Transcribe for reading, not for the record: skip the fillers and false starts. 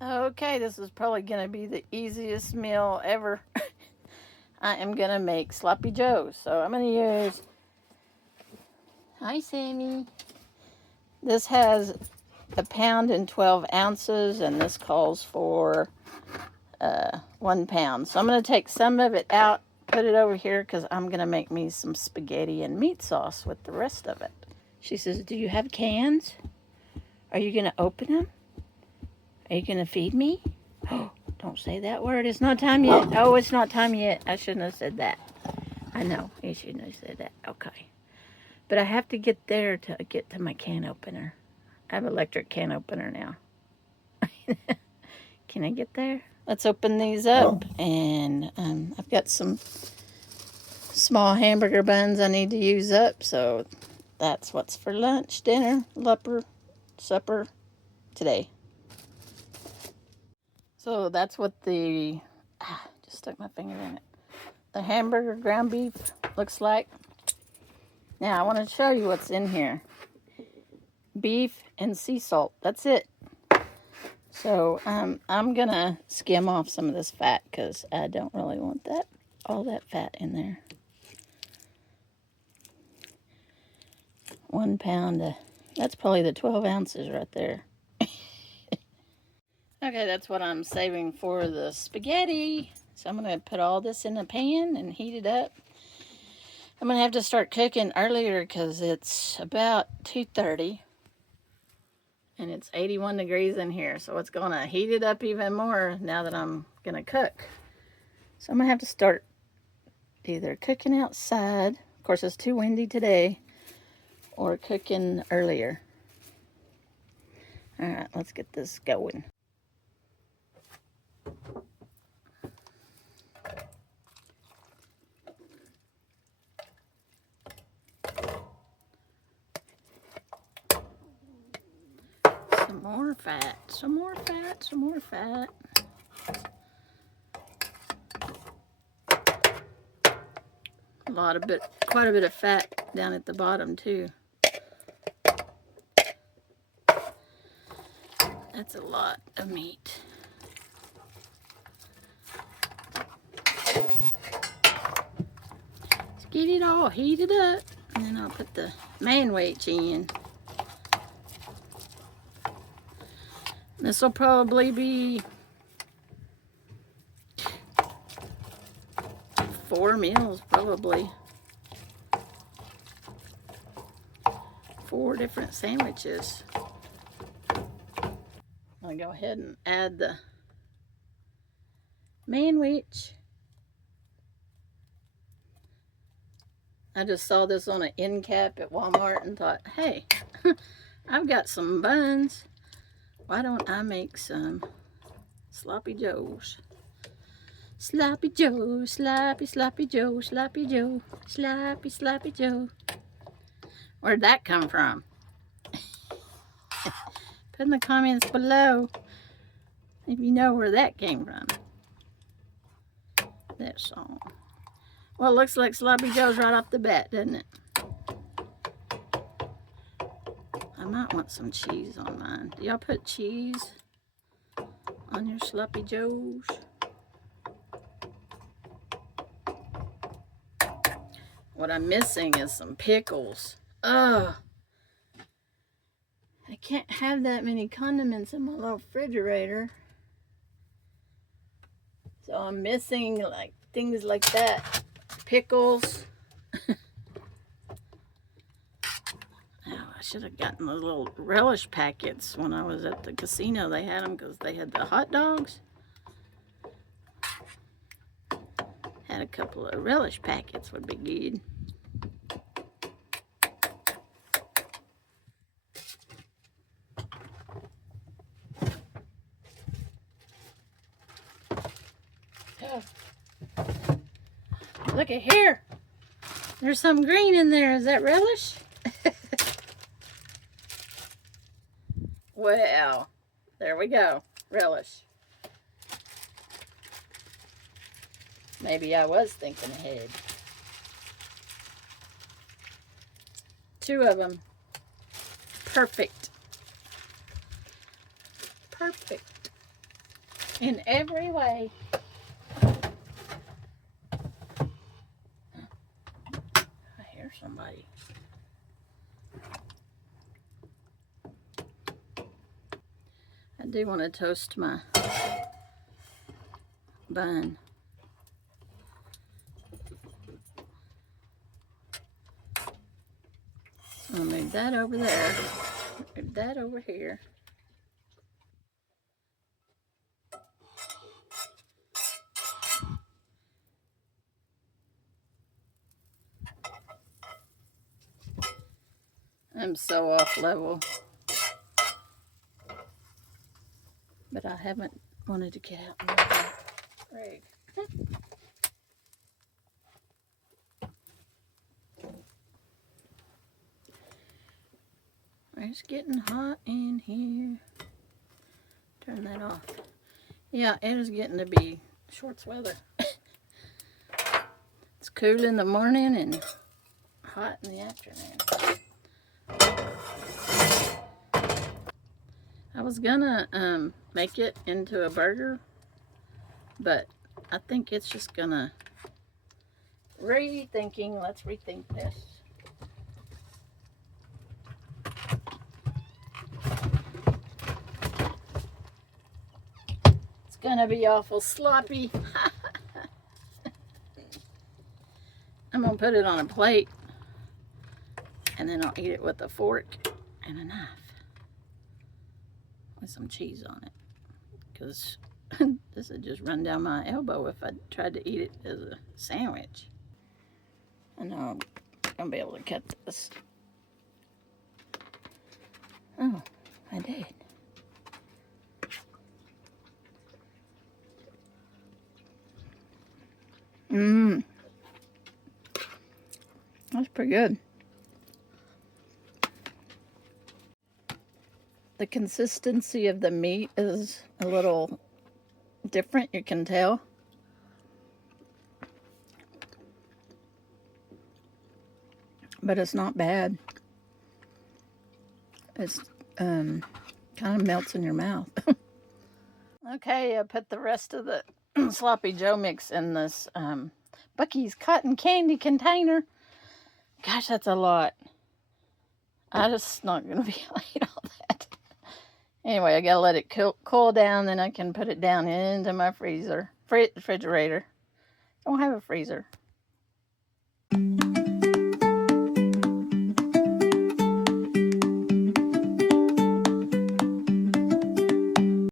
Okay, this is probably going to be the easiest meal ever. I am going to make sloppy joes. So I'm going to use... Hi, Sammy. This has 1 pound and 12 ounces, and this calls for 1 pound. So I'm going to take some of it out, put it over here, because I'm going to make me some spaghetti and meat sauce with the rest of it. She says, do you have cans? Are you going to open them? Are you going to feed me? Oh, don't say that word. It's not time yet. Oh, it's not time yet. I shouldn't have said that. I know. You shouldn't have said that. Okay. But I have to get there to get to my can opener. I have electric can opener now. Can I get there? Let's open these up. And I've got some small hamburger buns I need to use up. So that's what's for lunch, dinner, supper today. So that's what the, just stuck my finger in it. The hamburger ground beef looks like. Now I want to show you what's in here. Beef and sea salt, that's it. So I'm gonna skim off some of this fat because I don't really want all that fat in there. 1 pound, that's probably the 12 ounces right there. Okay, that's what I'm saving for the spaghetti. So I'm going to put all this in a pan and heat it up. I'm going to have to start cooking earlier because it's about 2:30. And it's 81 degrees in here. So it's going to heat it up even more now that I'm going to cook. So I'm going to have to start either cooking outside. Of course, it's too windy today. Or cooking earlier. All right, let's get this going. Some more fat, some more fat, some more fat. Quite a bit of fat down at the bottom too. That's a lot of meat. Let's get it all heated up, and then I'll put the man weight in. This will probably be 4 meals, probably. 4 different sandwiches. I'll go ahead and add the manwich. I just saw this on an end cap at Walmart and thought, hey, I've got some buns. Why don't I make some sloppy joes? Sloppy Joe, sloppy Joe, sloppy Joe, sloppy Joe. Where'd that come from? Put in the comments below if you know where that came from. That song. Well, it looks like sloppy joes right off the bat, doesn't it? I might want some cheese on mine. Do y'all put cheese on your sloppy joes? What I'm missing is some pickles. Ugh. I can't have that many condiments in my little refrigerator. So I'm missing like things like that. Pickles. Oh, I should have gotten the little relish packets when I was at the casino. They had them because they had the hot dogs. Had a couple of relish packets would be good. Look at here. There's some green in there. Is that relish? Well, there we go. Relish. Maybe I was thinking ahead. 2 of them. Perfect. Perfect. in every way. I hear somebody. I do want to toast my bun. So I'll move that over there. Move that over here. I'm so off level. But I haven't wanted to get out in the rig. It's getting hot in here. Turn that off. Yeah, it is getting to be shorts weather. It's cool in the morning and hot in the afternoon. I was gonna make it into a burger, but I think it's just gonna let's rethink this. It's gonna be awful sloppy. I'm gonna put it on a plate and then I'll eat it with a fork and a knife with some cheese on it, because this would just run down my elbow if I tried to eat it as a sandwich. I know I'm gonna be able to cut this. Oh, I did. That's pretty good. The consistency of the meat is a little different, you can tell. But it's not bad. It's kind of melts in your mouth. Okay, I put the rest of the Sloppy Joe mix in this Buc-ee's cotton candy container. Gosh, that's a lot. I'm just not going to be able to eat all that. Anyway, I got to let it cool down, then I can put it down into my refrigerator. Don't have a freezer.